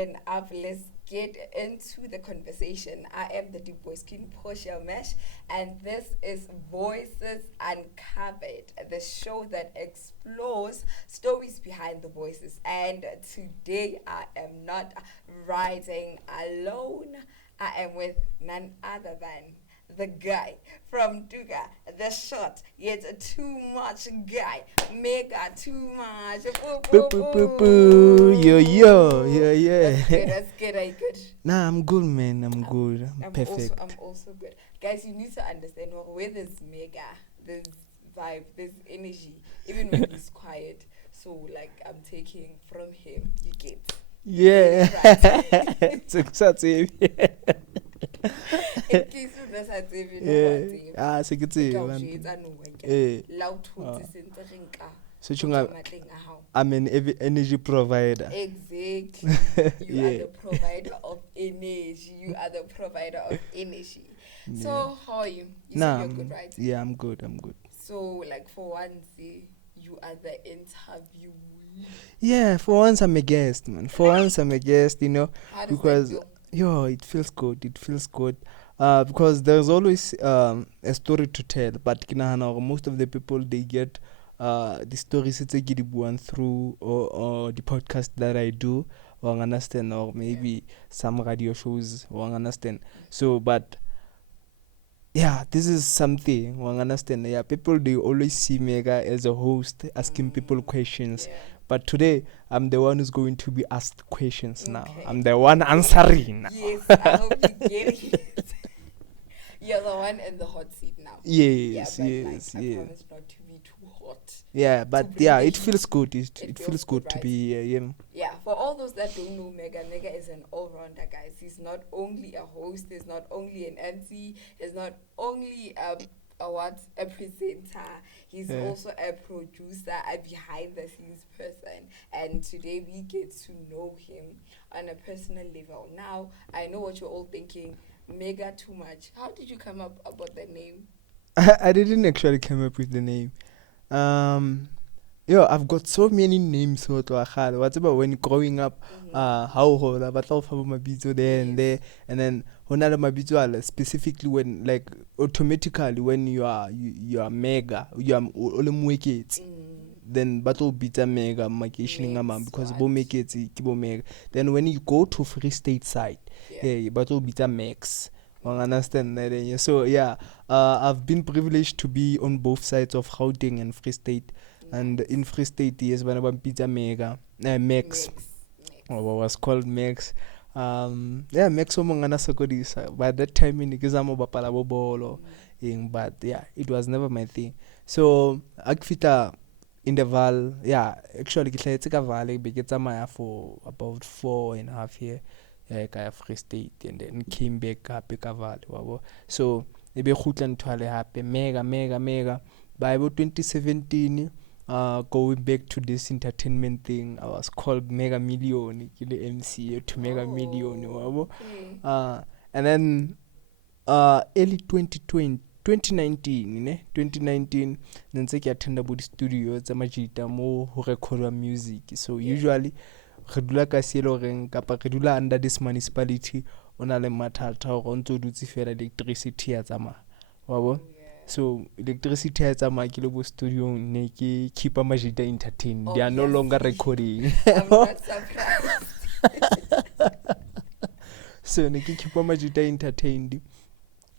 enough. Let's get into the conversation. I am the Deep Voice Queen, Portia Mesh, and this is Voices Uncovered, the show that explores stories behind the voices. And today I am not riding alone. I am with none other than the guy from Duga, the short yet too much guy, mega too much. Boo, boo, boo, boo. Yo, yeah. That's good. Are you good? Nah, I'm good, man. I'm good. I'm perfect. I'm also good. Guys, you need to understand where there's mega, there's vibe, there's energy, even when he's quiet. So, like, I'm taking from him, you get. Yeah. Right. It's exciting. In case you know what Yeah. Ah, so good to you, man. Eh. So, I'm an energy provider. Exactly. You Yeah. are the provider of energy. So, how are you? You said you're good, right? Yeah, I'm good. So, like, for once, you are the interviewee. Yeah, for once I'm a guest, man. How does Because that it feels good. Because there's always a story to tell, but most of the people they get the stories it's one through or the podcast that I do, or understand, or maybe some radio shows, or understand. So, but yeah, this is something, understand. Yeah, people they always see Mega as a host asking people questions. Yeah. But today, I'm the one who's going to be asked questions now. Okay. I'm the one answering now. Yes, I hope you get it. You're the one in the hot seat now. Yes. I promise not to be too hot. Yeah, but bring yeah, the it feels heat. good. It It feels feels good good, to right? be here. Yeah, for all those that don't know Mega is an all-rounder, guys. He's not only a host, he's not only an MC, he's not only a presenter. He's Yeah. also a producer, a behind-the-scenes person. And today we get to know him on a personal level. Now, I know what you're all thinking, Mega too much. How did you come up about the name? I didn't actually come up with the name. I've got so many names. What's about when growing up? How old? But all of my mabitso there and there, and then another mabitso specifically when like automatically when you are mega, you are all wickets. Then battle beta mega makishing Mix, because what? bo make it kibo mega. Then when you go to Free State side, battle beta max. Understand that? So yeah, I've been privileged to be on both sides of Gauteng and Free State. And in Free State, yes, when I'm pizza mega, Max, what was called Max. Max omongana sokodisa. By that time, in Kizamo Bapala Bobolo, but yeah, it was never my thing. So Akfita in the Vaal, actually, it's a Vaal, Maya for about 4.5 years. Kaya Free State, and then came back up Vaal. So ebe khutla ntwale hape mega. By about 2017. Going back to this entertainment thing, I was called Mega Million, the MC to Mega Million. Okay. And then early 2019, nanse ke attenda bo di-studio tsa majita mo ho recordwa music. So usually re dula ka sielo reng kapa re dula under this municipality ona le mathata hore ntse o dutse fela electricity ya tsamaya. So electricity has a Makilabo studio Neki keep a Majida entertained. They are no longer recording. I'm not surprised. So Neki keep a Majida entertained.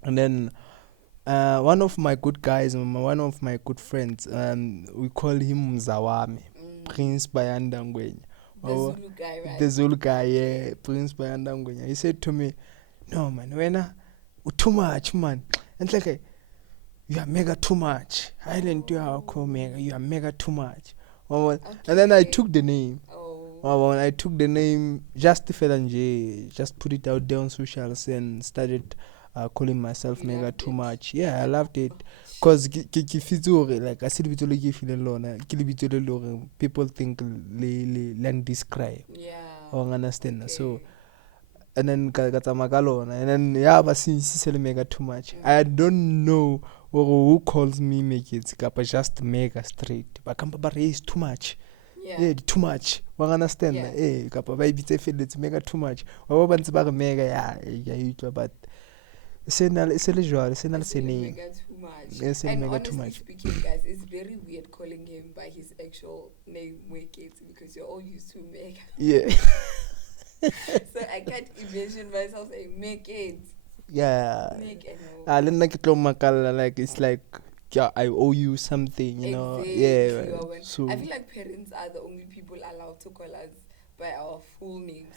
And then one of my good guys, one of my good friends, we call him Zawame, Prince Bayandangwenya. The Zulu guy, right? The Zulu guy, yeah, Prince Bayandangwenya. He said to me, "No man, when too much man." And like you are mega too much. Island you are called mega. You are mega too much. And then I took the name. I took the name just put it out there on socials and started calling myself mega too much. Yeah, I loved it. Cause like I said people think learn describe. Yeah. Understand. Okay. So and then Magalona and then but since mega too much. I don't know who calls me make it kappa just mega straight. But Kampaba is too much. Yeah. too much wa understand kapa ba ibitse felletse mega too much wa ba ntse ba re mega ya utlwa but se le jwale se na le seneng mega too much. Yes, And mega too honestly much. speaking, guys, it's very weird calling him by his actual name, Mweketi, because you're all used to Mega. Yeah. So I can't imagine myself saying Mweketi. Yeah. Mega, no. Le nna ke tlo makalla, like it's like I owe you something, you know. Exactly, Yeah. Owen. So I feel like parents are the only people allowed to call us by our full names,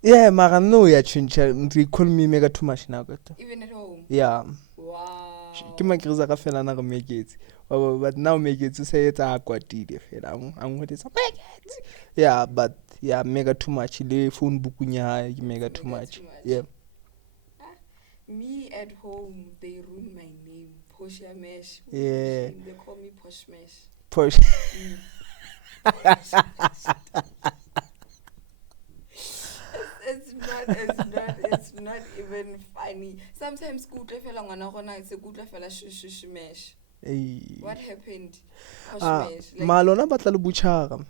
yeah, mara no ya chincha they call me mega too much now. even at home. Yeah. Wow. Ke makriza ka fela na go make it. But now make it to say it's a kwatile fela. I'm what is make it. Yeah, but yeah, mega too much. Le phone book nya mega too much. Yeah. Me at home, they ruin my name. Portia Mesh. Yeah. They call me Posh Mesh. Push. It's not even funny. Sometimes it's a good fella shush mesh. What happened? Posh mesh. Malona batla le butchara.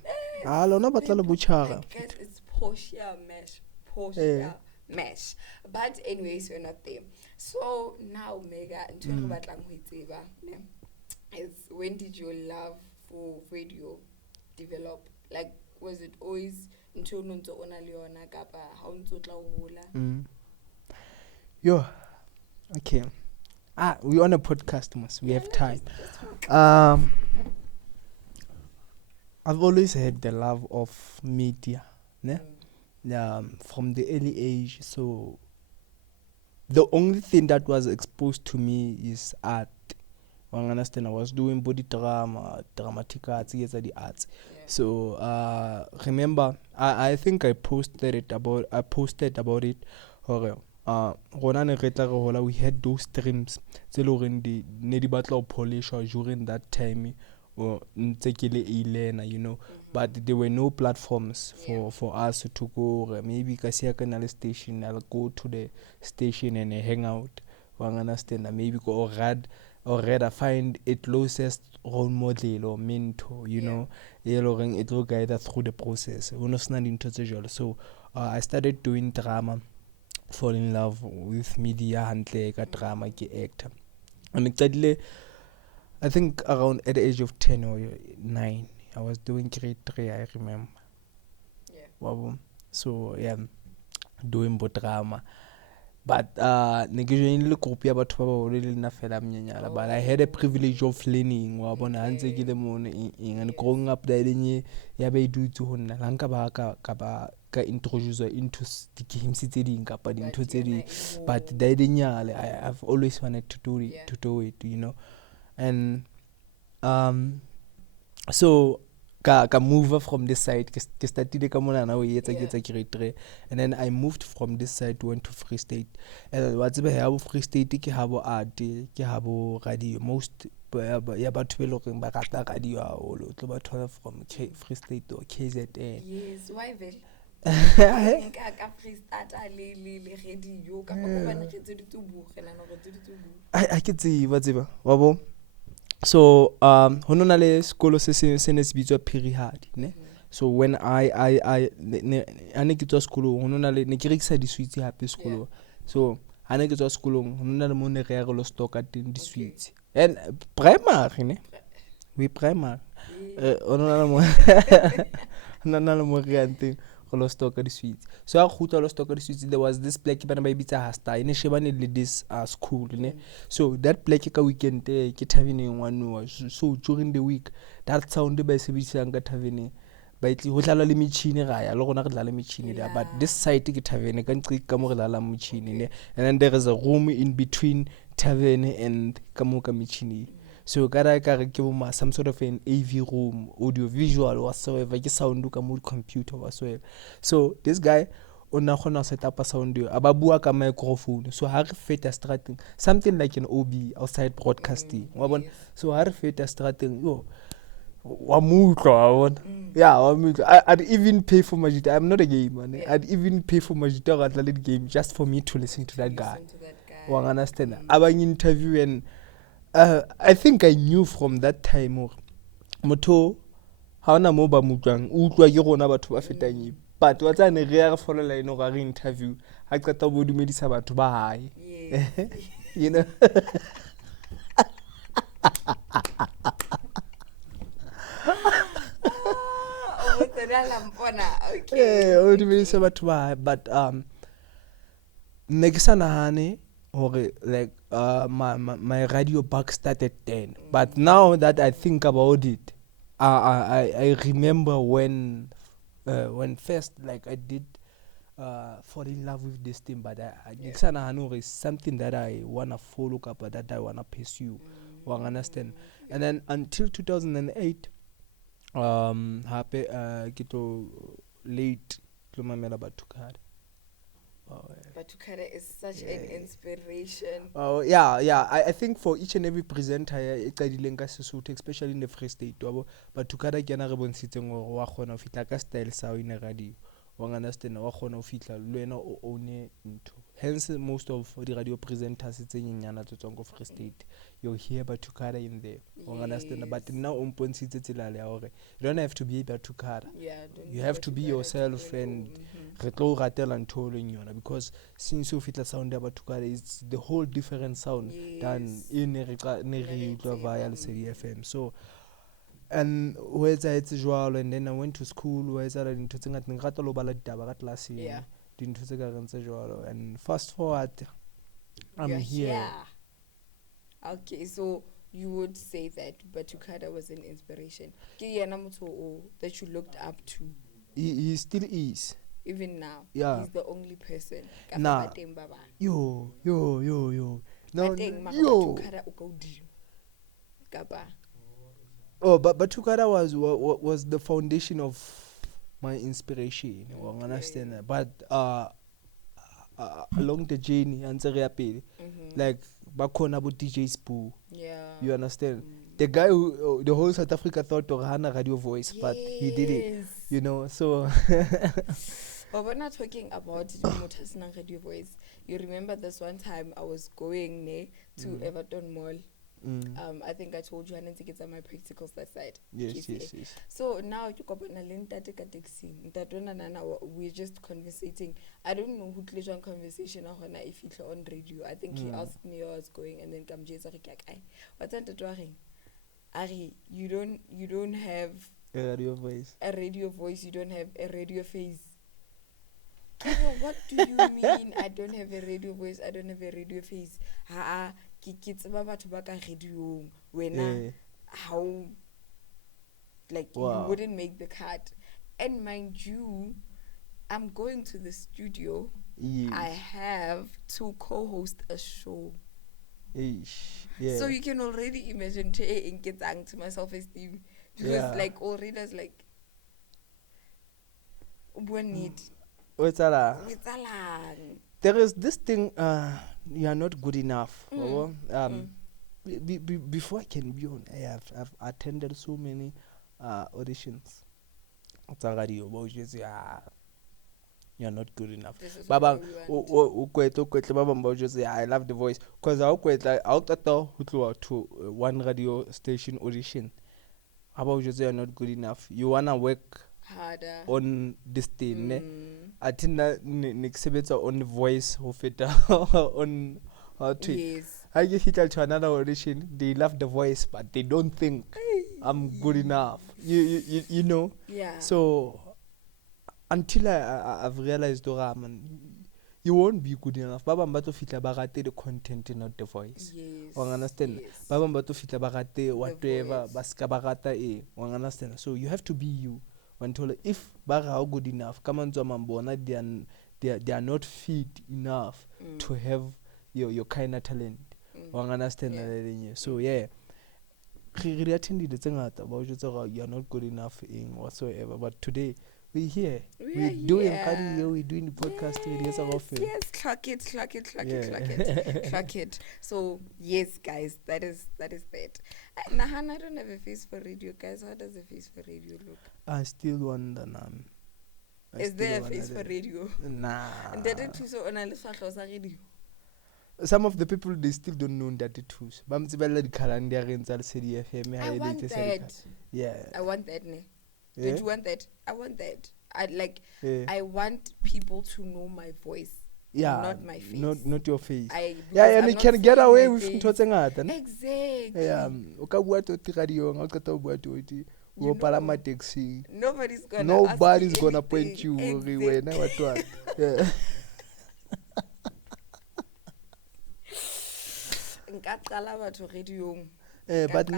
Lona batla le butchara. I guess it's Portia Mesh. Portia Mesh. But anyways, we're not there. So now, Mega, is when did your love for radio develop? Like, was it always until nonto ona leona kapa ha o ntso tla o hola? Yo. Okay. We're on a podcast, we have time. I've always had the love of media, ne? From the early age. So the only thing that was exposed to me is art. I understand. I was doing body drama, dramatic arts, yes, the arts. Yeah. So remember, I think I posted about it. Or we had those streams. Polish during that time, or you know. But there were no platforms for us to go. Maybe Kasia Canal station, I'll go to the station and hang out. Understand? Maybe go or rather find a closest role model or mentor, you know. It will guide us through the process. So I started doing drama, fall in love with media, handle drama, actor. And exactly, I think around at the age of 10 or 9. I was doing grade 3, I remember. Yeah. So yeah, doing drama. But but I had a privilege of learning and growing up there introduce into the games but I've always wanted to do it, you know. And so ka move from this side ke started ka mona na o etsa grade 3 and then I moved from this side, went to Free State. And what's be Free State ke habo art ke habo radio most ya batho be loreng ba rata radio haholo tlo batho from Free State or KZN. Yes, why very I ke tseba wabo. So ho nona le sekolo se ne se bitswa Perihadi, ne. So when I ne ke tswa sekolong ho nona le ne ke rekisa di sweets hape sekolong. So ha ne ke tswa sekolong ho nona le mo ne re ya go stock at di sweets and primary, ne. We primary ho nona le mo re anteng go stock at the sweets. So I go stock at the sweets. There was this black bana ba ibitsa hasta ine shebane le this school, ne. So that black ka weekend ke thaveneng one. So during the week that sound ba sebedisang ka thaveneng ba itli ho dlala le metjhini ga ya le gona re dlala le metjhini there, but this side ke thavene ka ntse ka mo re dlala metjhini, ne. And then there is a room in between tavern and ka mo ka metjhini. So some sort of an AV room, audio visual whatsoever, ke sound ka mo computer whatsoever. So this guy ona khona set up a sound aba bua ka microphone. So ha re feta strating something like an OB, outside broadcasting. So ha re feta strating yo wa mutlo yeah wa mutlo. I'd even pay for my I'm not a gamer, ne. I'd even pay for my game just for me to listen to that guy. Wa understand? Aba interview and I think I knew from that time Moto ha ona mo ba mutlwang o utlwa ke rona batho ba fetang but wa tsane re ya re folela eno ga re interview ha qeta bo dumedisa batho ba hae you know okay o dumedisa batho ba hae but ne ke sa nahane hore like my radio bug started then but now that I think about it I remember when first like I did fall in love with this thing but I it's something that I wanna follow up that I wanna pursue understand and then until 2008 hape ke to late tlo mamela Ba2cada. Ba2cada is such an inspiration. Oh yeah. I think for each and every presenter e qadileng ka Sesotho, especially in the Free State, Ba2cada ke yana re bontshitseng gore wa khona ho fitla ka style sa ina radio. Wa understand wa khona ho fitla le wena o one ntho. Hence most of the radio presenters tse nyenyana tse tswang go Free State you hear Ba2cada in there. Wa understand but now o mpontshitse tsela le ya hore you don't have to be Ba2cada. You have to be yourself and re tlo ratela ntho le nyona because since you fitla sound ya Ba2cada it's the whole different sound than in re utlwa via Lesedi FM. So and where it's jwalo and then I went to school where it's la dintho tse ngata nka rata lo bala ditaba ka classing dintho tse ka reng tse jwalo and fast forward I'm here. Okay, so you would say that Ba2cada was an inspiration. Ke yena motho that you looked up to. He still is. Even now, yeah. He's the only person. Nah. Yo. No, yo. Oh, but Ba2cada was the foundation of my inspiration. Okay. Understand that? But along the journey, like bakona about DJ Spoo. Yeah. You understand? The guy who the whole South Africa thought of Hana radio voice, but he did it. You know, so. But we're not talking about Motasna radio voice. You remember this one time I was going to Everton Mall. I think I told you I didn't get my practicals that side. Yes. So now you go we're just conversating. I don't know who clear on conversation if it's on radio. I think he asked me where I was going and then come Jason what's that doing? Ari, you don't have a radio voice. You don't have a radio face. What do you mean I don't have a radio voice? I don't have a radio face. Kids batho ba ka radio when how like you wouldn't make the cut. And mind you, I'm going to the studio. Yes. I have to co-host a show. Yeah. So you can already imagine to my self-esteem because like already there's like one need. There is this thing you are not good enough. Before I can be on air, I've attended so many auditions. You're not good enough. Baba, I love the voice because I'll to one radio station audition. About you're not good enough. You wanna work harder on this thing. I think that next on the voice of it on how to. Yes. I get hit to another audition. They love the voice, but they don't think I'm good enough. You know. Yeah. So until I've realized, you won't be good enough. Baba mbato fitla bagate the content and not the voice. Yes. Understand? Baba mbato fitla bagate whatever baska bagata understand? So you have to be you. If baga are good enough, come on to they are not fit enough to have your kind of talent. Understand? So yeah. You are not good enough in whatsoever. But today we're here. We're doing radio, we're doing the podcast. Yes, clock it. So yes, guys, that is that. Nahan, I don't have a face for radio, guys. How does a face for radio look? I still wonder, Is there a face for radio? Nah. And that it so on a radio. Some of the people they still don't know that it was. I want that. Yeah. I want that. Don't you want that? I want that. Yeah. I want people to know my voice. Yeah, Not my face. Not your face. Because And I'm you not can get saying away my with face. ntho tse ngata, ne? Exactly. O ka bua to radio, o qeta o bua to o palama taxi. Nobody's gonna point you exactly. wena what. Yeah. Nka qala batho radiong. But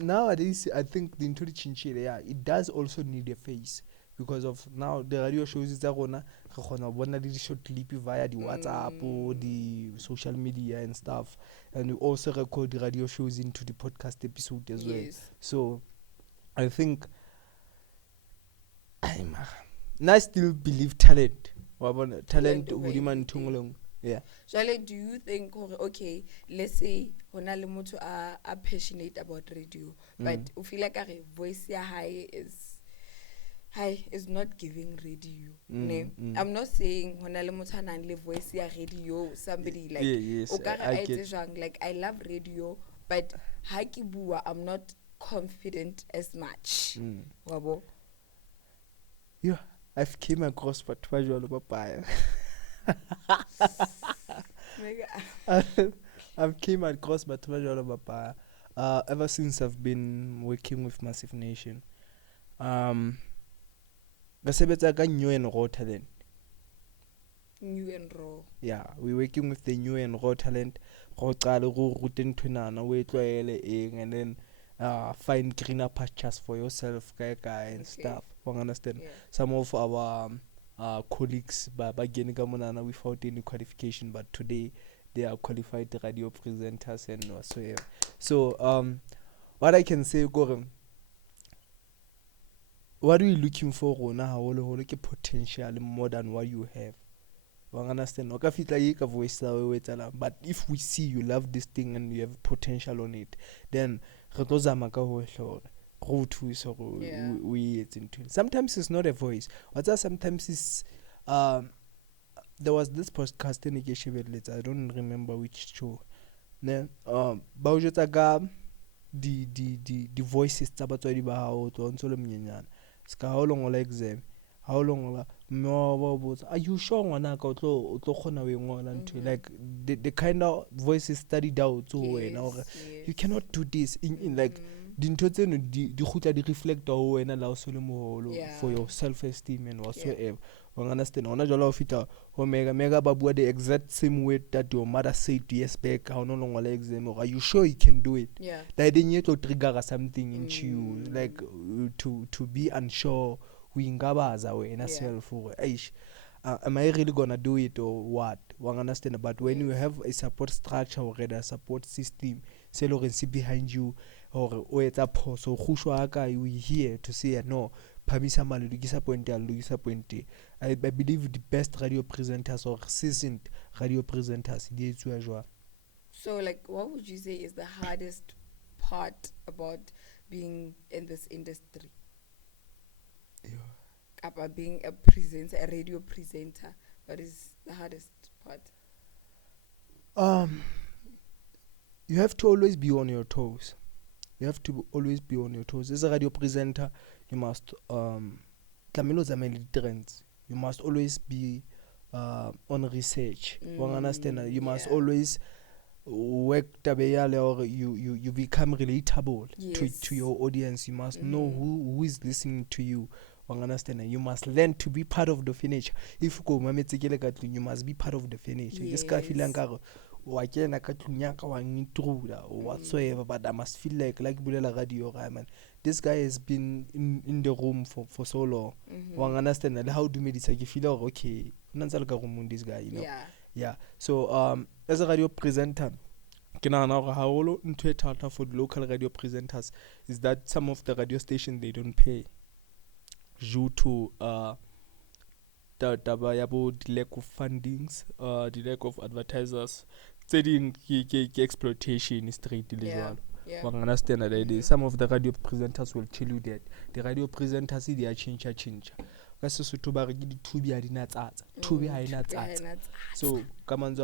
nowadays, I think the into the chinchilla, yeah, it does also need a face because of now the radio shows is that gonna the short clip via the WhatsApp or the social media and stuff, and we also record the radio shows into the podcast episode as well. So I think I still believe talent. Yeah. Jale, do you think, okay, let's say hona le motho are passionate about radio, but you feel like a voice high is not giving radio. I'm not saying hona le motho nang le voice ya radio, somebody like like I love radio, but ha ke bua I'm not confident as much. Wabo. Yeah, I've came across Patwajolo Papaya. I've came across Batwajolo Papaya ever since I've been working with Massive Nation. Gasebetsa ka new and raw talent. New and raw. Yeah, we're working with the new and raw talent. Go qala go ruten twenana we tlwaele eng and then find greener pastures for yourself and stuff. You understand? Yeah. Some of our colleagues without any qualification, but today they are qualified radio presenters and whatsoever. So what I can say, Goram, what are you looking for now? Potential more than what you have. You understand? But if we see you love this thing and you have potential on it, then we sometimes it's not a voice. Sometimes it's there was this podcast in I don't remember which show. The voices how long exam, how long are you sure like the kind of voices studied out you cannot do this in like dintho tseno di gutla di reflect o wena la o sole moholo for your self esteem and whatsoever. You understand? Ona jwala o fita ho mega ba bua the exact same way that your mother said years back. How no longer like exam, or are you sure you can do it? That then you to trigger something into you, like to be unsure. We ingabaza we in self or am I really gonna do it or what? You understand? But when you have a support structure or a support system, behind you, or it's a post or we here to say no. I believe the best radio presenters or seasoned radio presenters. So, like, what would you say is the hardest part about being in this industry? About being a presenter, a radio presenter. What is the hardest part? You have to always be on your toes. As a radio presenter, you must you must always be on research. You must always work or you become relatable to your audience. You must know who is listening to you. You must learn to be part of the furniture. If you go you must be part of the furniture. This guy feeling or whatsoever, but I must feel like Bulela Radio man. This guy has been in the room for so long. Understand how do you feel okay? This guy, you know. Yeah. So as a radio presenter, for the local radio presenters is that some of the radio stations they don't pay due to the lack of fundings, the lack of advertisers. Exploitation is straight illegal. Understand that some of the radio presenters will tell you that the radio presenters they are change. So come on,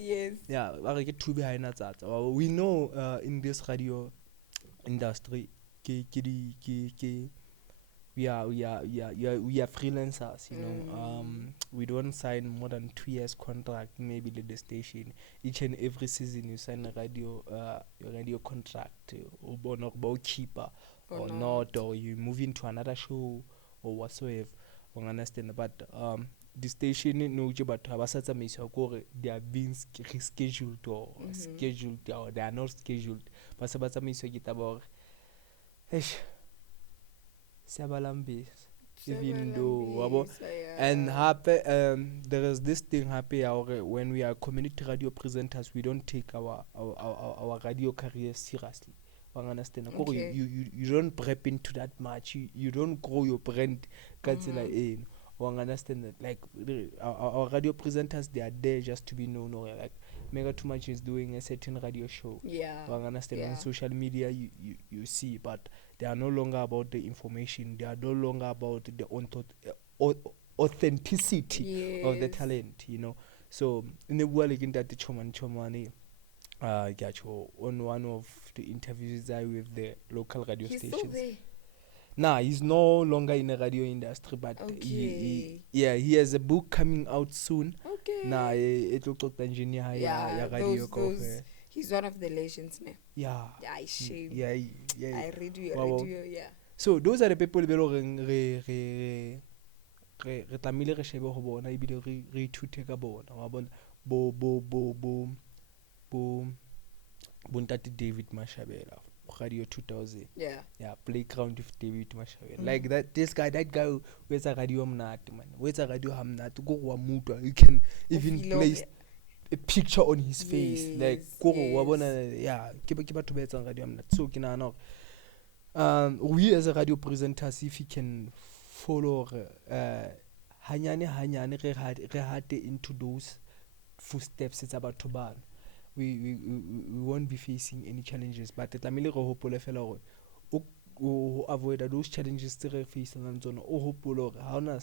yes. Yeah, ke thubi ha ena tsatsa. We know in this radio industry we are freelancers, you know. We don't sign more than 2 years contract, maybe with the station. Each and every season you sign a radio contract, or cheaper or not, or you move into another show or whatsoever. You understand? But the station no but they are being rescheduled or scheduled, or they are not scheduled. But even though and there is this thing happy when we are community radio presenters, we don't take our radio career seriously. Understand? Okay. You don't prep into that much. You don't grow your brand. Understand that? Like our radio presenters, they are there just to be known, or like Mega Too Much is doing a certain radio show. Understand? On social media you see, but they are no longer about the information. They are no longer about the authenticity of the talent, you know. So in the world again that the Chomane on one of the interviews I with the local radio stations. Still there? Nah, he's no longer in the radio industry, but he has a book coming out soon. Okay. Nah, it will talk engineer radio. He's one of the legends now. Yeah. I shame. Yeah. I radio, yeah. So those are the people re tlamile re shebe go bona ebile re ithute ka bona wa bona bo Ntate David Mashabela, Radio 2000. Yeah, Playground with David Mashabela. Like that guy who is a radio mnati, man. Who is a radio hamnati, go wa mutwa. You can even place a picture on his face. Like go wa bona, ke batho ba etsang radio hamnati. So ke nahana we as a radio presenters, if you can follow hanyane re hate into those footsteps, it's about to ban. We won't be facing any challenges, but tlamile go hopola fela gore o avoid those challenges tse re facing tsona. O hopola gore ha ona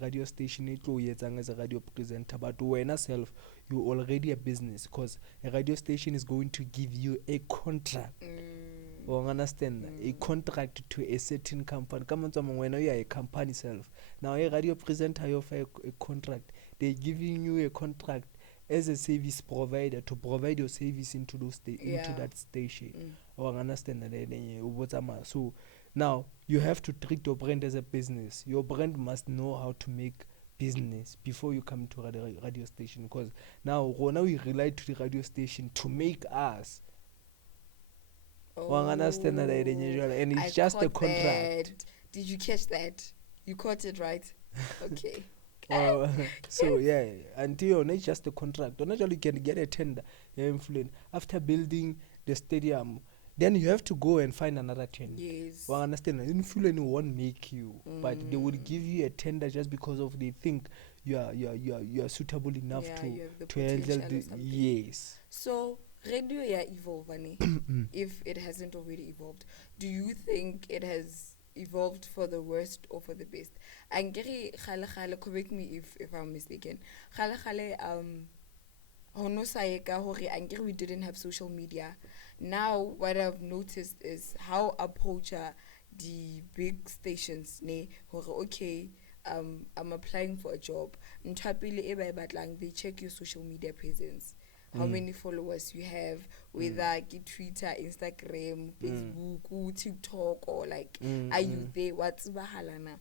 radio station e tlo yetsang as a radio presenter, but wena self you already a business, because a radio station is going to give you a contract. Understand? A contract to a certain company. Come on, when you are a company self. Now a radio presenter you offer a contract. They're giving you a contract as a service provider to provide your service into those into that station. Understand that? So now you have to treat your brand as a business. Your brand must know how to make business before you come to the radio station, because now we rely to the radio station to make us. Understand that? And it's just a contract. Did you catch that? You caught it, right? Okay. So until it's just a contract. Don't actually can get a tender. Emfuleni after building the stadium, then you have to go and find another tender. Yes. Understand? Emfuleni won't make you, but they will give you a tender just because of they think you are suitable enough to handle the yes. So radio evolve, if it hasn't already evolved. Do you think it has evolved for the worst or for the best? Angeri khale correct me if I'm mistaken. Khale hono saeka hore angeri we didn't have social media. Now what I've noticed is how Portia the big stations ne hore okay, I'm applying for a job. They check your social media presence. How many followers you have, whether Twitter, Instagram, Facebook, TikTok, or like, are you there? What's bahalana?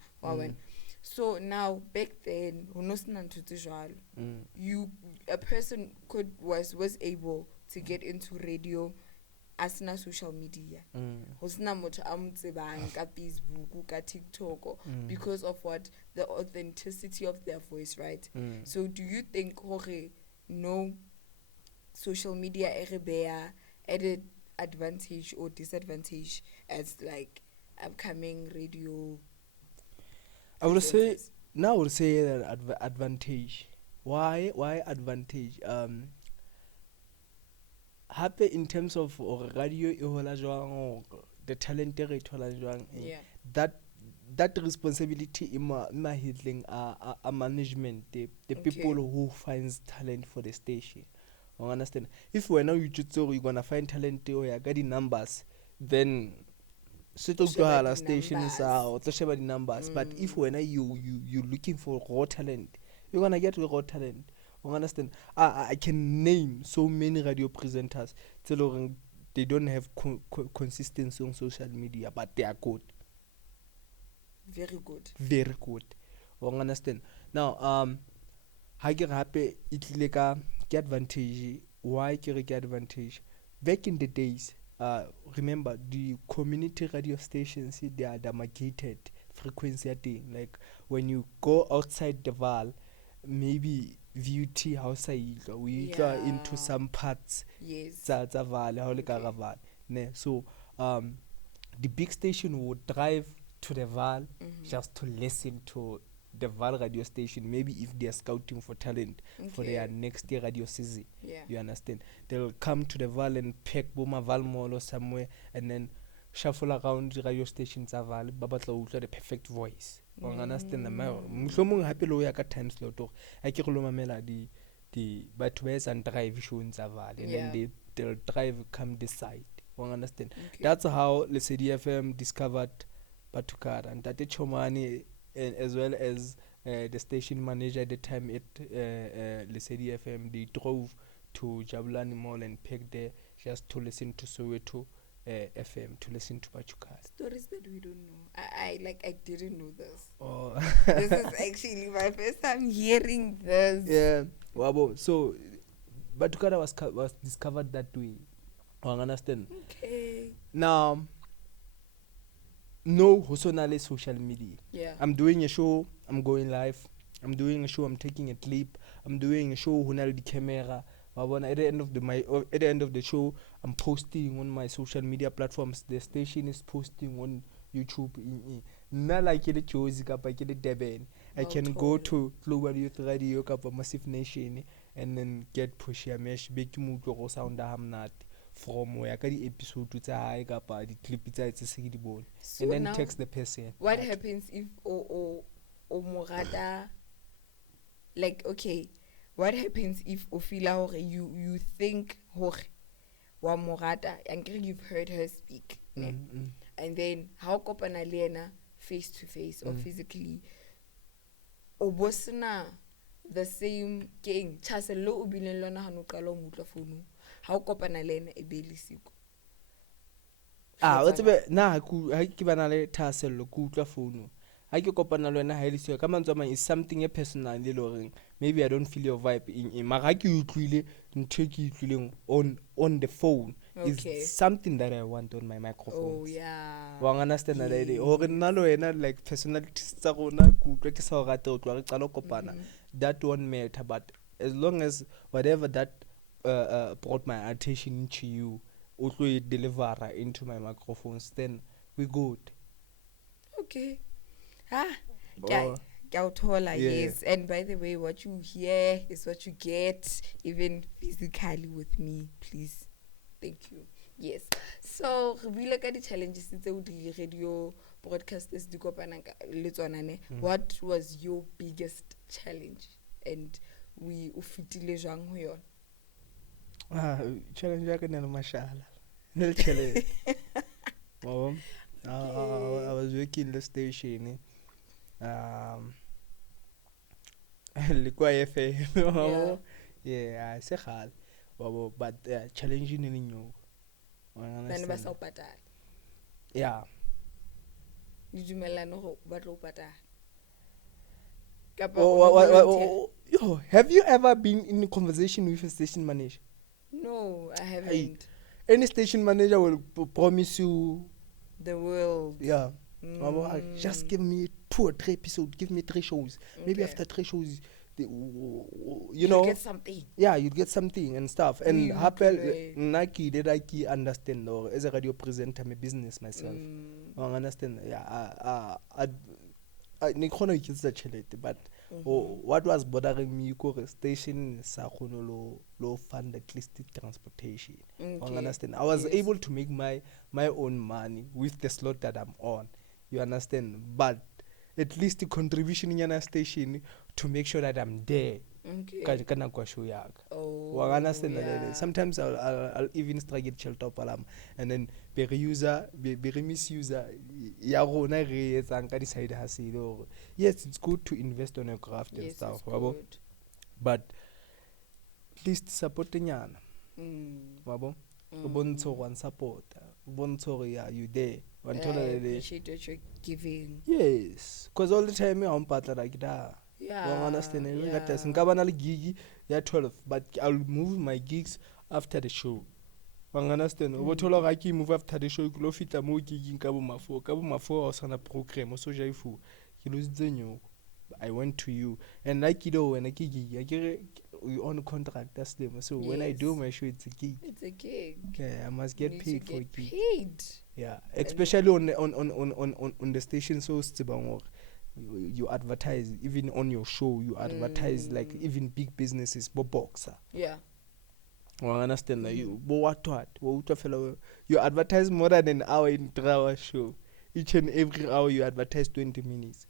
So now, back then, a person was able to get into radio as na social media. Hosna moto amtsebang ka Facebook, ka TikTok, because of what? The authenticity of their voice, right? So do you think no social media added advantage or disadvantage as like upcoming radio? I would say that advantage. Why advantage? Happy in terms of radio the talent that responsibility in my handling a management, the people who finds talent for the station. You understand? If we're now you're gonna find talent or you got the numbers, then Sheba di station is out, the numbers. But if when you looking for raw talent, you're gonna get raw talent. You understand? I can name so many radio presenters. They don't have consistency on social media, but they are good. Very good. Very good. You understand? Now, ha ke re hape e tlile ka ke advantage. Why ke re ke advantage? Back in the days, remember the community radio stations, they are demarcated frequency at thing. Like when you go outside the Vaal, maybe VUT house we go into some parts. Yes. Tsa Vaal, how le ka ga Vaal. Ne, so the big station would drive to the Vaal just to listen to the Vaal radio station. Maybe if they are scouting for talent for their next year radio season, you understand, they'll come to the Vaal and pick Boma Vaal Mall or somewhere and then shuffle around the radio stations of Vaal, babatla utla the perfect voice. You understand? Mhlomong happy lo ya ka time slot or I ke go mamela the Ba2cada and drive shows of Vaal, and then they'll drive come this side. You understand? That's how Lesedi FM discovered Ba2cada, and that Chomane, as well as the station manager at the time at Lesedi FM, they drove to Jabulani Mall and pegged there just to listen to Soweto FM, to listen to Ba2cada. Stories that we don't know. I didn't know this. Oh. This is actually my first time hearing this. Yeah. Wabo. So Ba2cada was discovered that way. You understand? Okay. Now, no hosonale social media. Yeah. I'm doing a show, I'm going live. I'm doing a show, I'm taking a clip. I'm doing a show, hunal the camera. At the end of the show, I'm posting on my social media platforms. The station is posting on YouTube. Not like the choice kapa ke Deben. I can go to Global Youth Radio kapa Massive Nation and then get Portia mesh beki mutlo go sound hamnat from where ka di episode tsa hae kapa di clip tsa tse se di bone, and then text the person. What happens if o morata, like, okay, what happens if o feel hore you think hore wa morata and you've heard her speak, and then how kopana le ena face to face or physically o bosna the same king chase lo o bileng lona ha no qala o mutla phone ha o kopana le ena e be le siko o tsebe na ha ke bana le thasello ku utla phone ha ke kopana le wena ha ile siko ka mantswe is something personal le loreng maybe I don't feel your vibe in mara ha ke utlwile ntho ke utlwileng on the phone is something that I want on my microphone. Oh yeah. Wa understand that idea hore nna lo wena like personalities tsa rona ku utlwa ke sa o rata o tloa re qala kopana, that won't matter, but as long as whatever that brought my attention to you o tlo deliver into my microphones, then we good. Okay. Yes, and by the way, what you hear is what you get, even physically with me, please. Thank you. Yes. So we look at the challenges the radio broadcasters di kopana le tsona ne. What was your biggest challenge, and we ufitile jang ho yona? Challenge ya ke nna mashala. Nel challenge. I was working the station. Likwa FM. Yeah, se khal. But challenging in you. Bana ba sa o patala. Yeah. Di dumelana go ba tlo patala. Yo, have you ever been in a conversation with a station manager? No, I haven't. Any station manager will promise you the world. Yeah. Just give me 2 or 3 episodes, give me 3 shows. Maybe after 3 shows, you know, get something. Yeah, you get something and stuff. And Naki did I understand, or as a radio presenter, I'm a business myself. I understand. Yeah, but what was bothering me, station low fund at least transportation. I understand. I was able to make my own money with the slot that I'm on. You understand? But at least the contribution in your station to make sure that I'm there Okay. ka nako ya show ya ka Oh, wa understand yeah. that sometimes I'll even struggle tšhelete palama and then be re misuser ya rona re etsang ka di-side hustle. Yes, it's good to invest on your craft and Yes, stuff it's good. but at least supportnyana wabo o bontshe gore wan support o bontshe gore yeah you there I appreciate what you're giving. yes because all the time I'm mpatla like that. Yeah. Understand Yeah. nka bana le gig ya 12 but I'll move my gigs after the show. Understand o bothola ga ke move after the show ke lo fitla mo giging ka bo mafo o sana program o so jaifu ke lo zitsenyo I went to you and like when I gig we on contract that's them so when I do my show it's a gig. Okay, I must get paid for it. Yeah, especially on the station so stibang you advertise even on your show you advertise like even big businesses bo boxer. Yeah. Well, I understand that you you advertise more than an hour in 3-hour show. Each and every hour you advertise 20 minutes.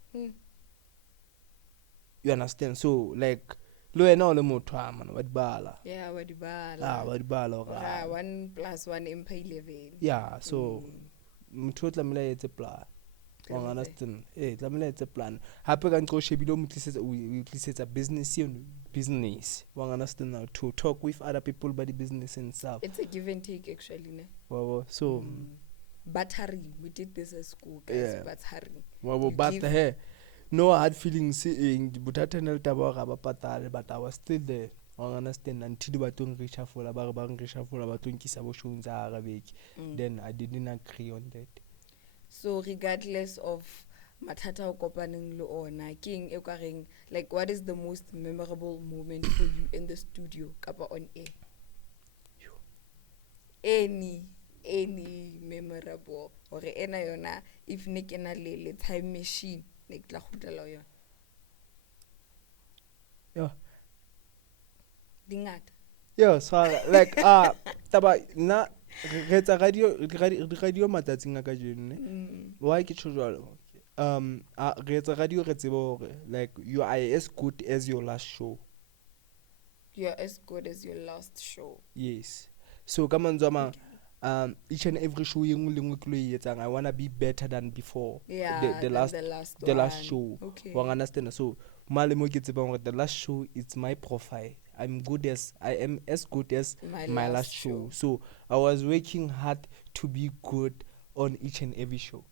You understand? So like lo ena o le motho a man wa dibala. Yeah, wa dibala. Wa dibala ra 1 + 1 empa 11. Yeah, so motho o tlamela etse plan. Wa understand? Tlamela etse plan. Hape ka nko shebile mo tlisetsa business. Wa understand now to talk with other people about the business and stuff. It's a give and take actually, ne? Wow, so Battery, we did this at school, guys. Yeah. Battery. Wow, but hey, no hard feelings in Butatanel Taba Patale, but I was still there. I understand until Batun reshuffle about reshuffle about Kisabo Shuns Arabic. Then I didn't agree on that. So regardless of Matata Kopaning Luona, King Ekaring, like what is the most memorable moment for you in the studio, Kappa on air? Any memorable or ena yona if nek ena le time machine nek tla khutela yona. Yeah. Dingat. Yeah, so like taba na retsa radio matsatsing a ka jenne. Why ke tshojalo? Retsa radio re tseba hore like you are as good as your last show. You are as good as your last show. Yes. So come on Zama each and every show I want to be better than before. Yeah, the last show. Okay. Understand? So the last show is my profile. I am as good as my last show. So I was working hard to be good on each and every show.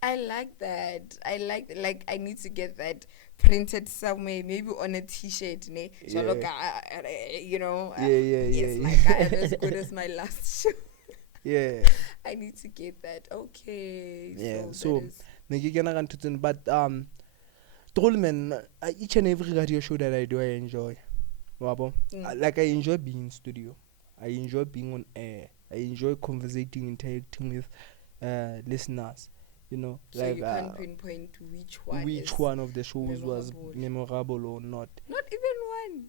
I like that. Like I need to get that printed somewhere, maybe on a t-shirt, ne? So look, you know, like I am as good as my last show. Yeah, I need to get that. Okay. Yeah, so but Trollman, each and every radio show that I do, I enjoy. Like I enjoy being in studio. I enjoy being on air. I enjoy conversating, interacting with listeners. You know, so like you can't pinpoint which one of the shows was memorable or not. Not even one.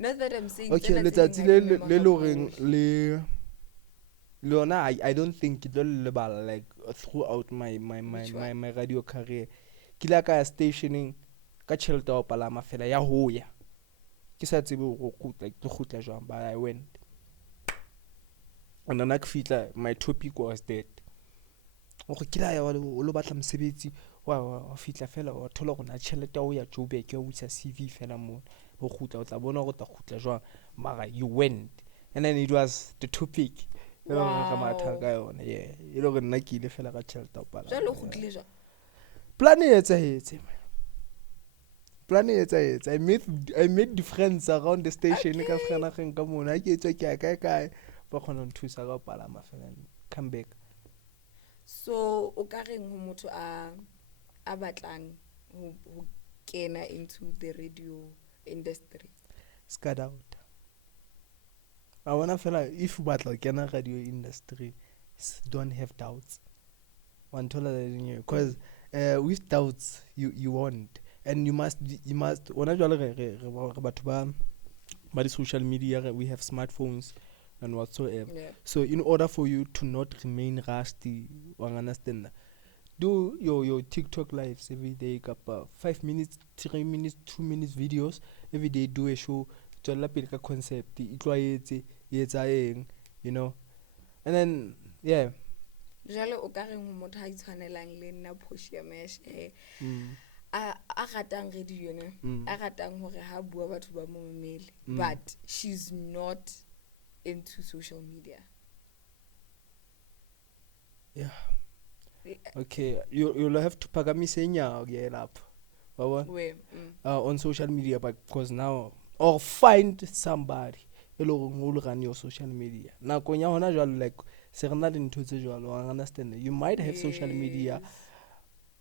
Not that I'm saying. Okay, I don't think it like throughout my radio career. Kila ka stationing ka tšhelete o palama fela ya hoya. Ke sa tsebe go khutla jwang but I went. And then my topic was that. Okay, kila ya lo batla mosebetsi wa fitla fela wa thola go na tšhelete o ya Joburg ya utsa CV fela mo. You went and then it was the topic. Wow. Yeah, you know, I made friends around the station. Come back. So okareng ho motho a batlang ho kena into the radio industry. Scad out. I wanna feel like if you battle can radio industry, don't have doubts. One because with doubts you want and you must when I the social media we have smartphones and whatsoever. Yeah. So in order for you to not remain rusty, understand do your TikTok lives every day, kapa 5 minutes, 3 minutes, 2 minutes videos every day. Do a show, tswella pele ka concept, itlwaetse, etsa eng, you know, and then yeah. Jalo o ka reng ho motho ha itshwanelang le nna Portia Mesh Mm. a ratang radio ne a ratang hore ha bua batho ba mo memele, but she's not into social media. Yeah. Okay, you'll have to phakamisa inyawo ke lapho. Baba. Where On social media, but because now, or find somebody who run your social media. Now, when you are like, not into understand. You might have social media.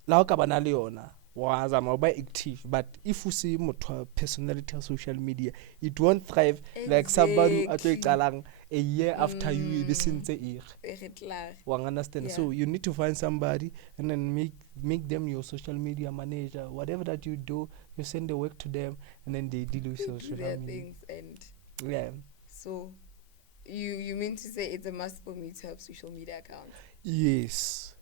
La ka bana le yona wa zama ba active, but if you see motho personality on social media, it won't thrive like somebody who atlo iqalang a year after you be sentse understand. So you need to find somebody and then make them your social media manager. Whatever that you do, you send the work to them and then they deal with social media things. And yeah. So you mean to say it's a must for me to have social media account? Yes.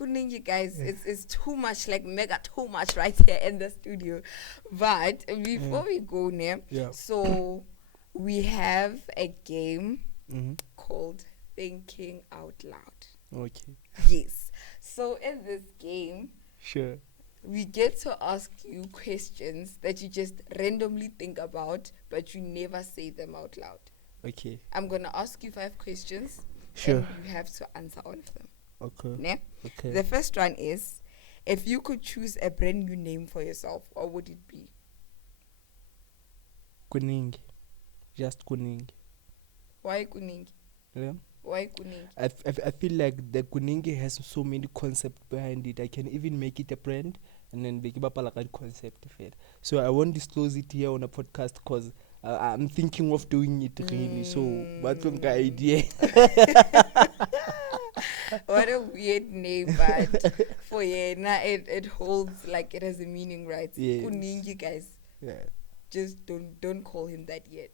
You guys, it's too much, like mega too much right here in the studio. But before we go there, so we have a game called Thinking Out Loud. Okay. Yes. So in this game, sure, we get to ask you questions that you just randomly think about, but you never say them out loud. Okay. I'm gonna ask you 5 questions. Sure. And you have to answer all of them. Okay. Ne? Okay. The first one is, if you could choose a brand new name for yourself, what would it be? Kuning. Just Kuning. Why Kuning? Yeah. Why Kuning? I feel like the Kuning has so many concepts behind it. I can even make it a brand and then make it a concept of it. So I won't disclose it here on a podcast because I'm thinking of doing it really. So what's the idea? What a weird name, but for Yena, it holds, like, it has a meaning, right? Yes. Kuningi, guys. Yeah. Just don't call him that yet.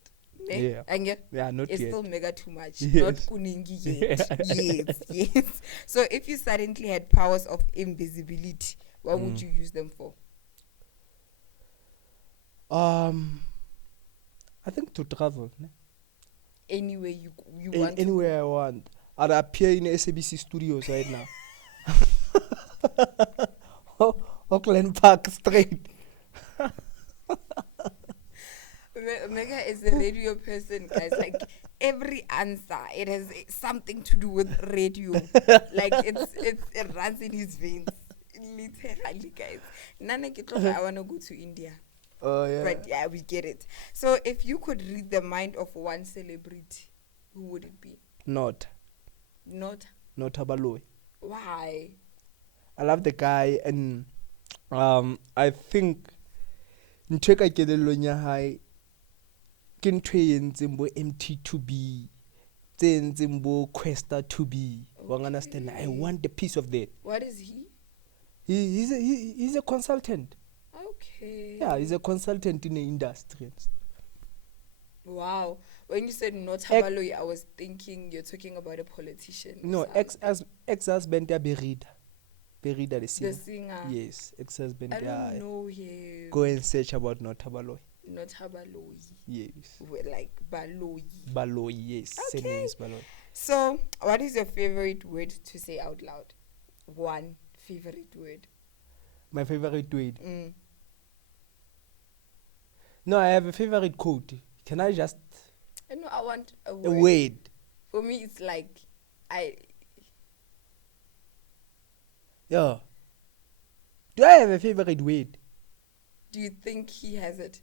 Yeah. And yeah, not it's yet. still mega too much. Yes. Not Kuningi yet. Yes. So if you suddenly had powers of invisibility, what would you use them for? I think to travel. Ne? Anywhere you want. Anywhere I want. I'd appear in SABC studios right now. Auckland Park straight. Mega is a radio person, guys. Like, every answer, it has something to do with radio. Like, it runs in his veins. Literally, guys. Nana I want to go to India. Oh, yeah. But yeah, we get it. So if you could read the mind of one celebrity, who would it be? Nota Baloyi. Why? I love the guy, and I think ntweka kelelong ya hae ke ntwe entseng bo MT2B tse entseng bo Questa 2B. You understand? I want a piece of that. What is he? He's a consultant. Okay. Yeah, he's a consultant in the industry. Wow. When you said Nota Baloyi, I was thinking you're talking about a politician. No, ex-husband Berida the singer. The singer. Yes, ex-husband. I don't know him. Go and search about Nota Baloyi. Nota Baloyi. Yes. Like Baloyi. Baloyi, yes. Okay. Same name is Baloyi. So, what is your favorite word to say out loud? One favorite word. My favorite word? No, I have a favorite quote. Can I just... No, I want a word. A word. For me, it's like, Yeah. Do I have a favorite word? Do you think he has it?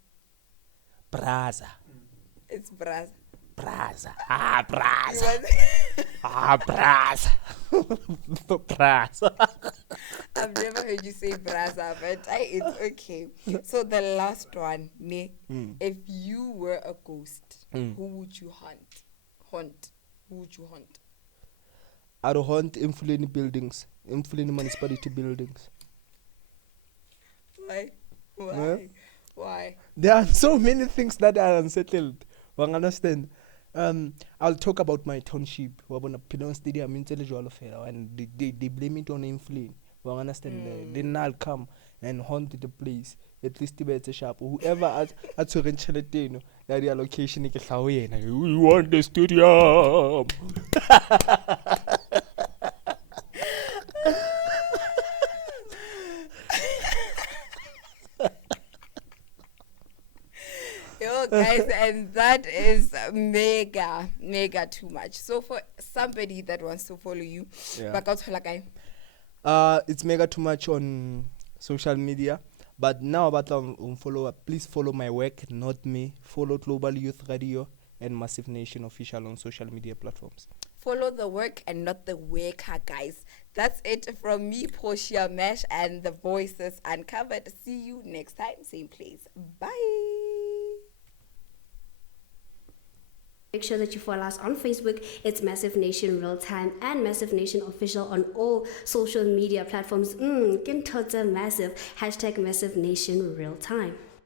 Brazzer. It's Brazzer. Brazzer. Brazzer. Brazzer. Brazzer. I've never heard you say Brazzer, but it's okay. So the last one, if you were a ghost, who would you haunt? Who would you haunt? I'd haunt Emfuleni buildings. Emfuleni municipality buildings. Why? Yeah. Why? There are so many things that are unsettled. You understand? I'll talk about my township. Wabona Pilon Stadium in Telejolo, and they blame it on Emfuleni. Well, understand? Then I'll come and haunt the place. At least the better shop. Whoever at Soren Cheletino, that the allocation is we want the stadium. Yo, guys, and that is mega too much. So for somebody that wants to follow you, It's mega too much on social media. But now about follow, please follow my work, not me. Follow Global Youth Radio and Massive Nation Official on social media platforms. Follow the work and not the worker, guys. That's it from me, Portia Mesh, and the Voices Uncovered. See you next time, same place. Bye. Make sure that you follow us on Facebook. It's Massive Nation Real Time and Massive Nation Official on all social media platforms. Massive. #Massive Nation Real Time.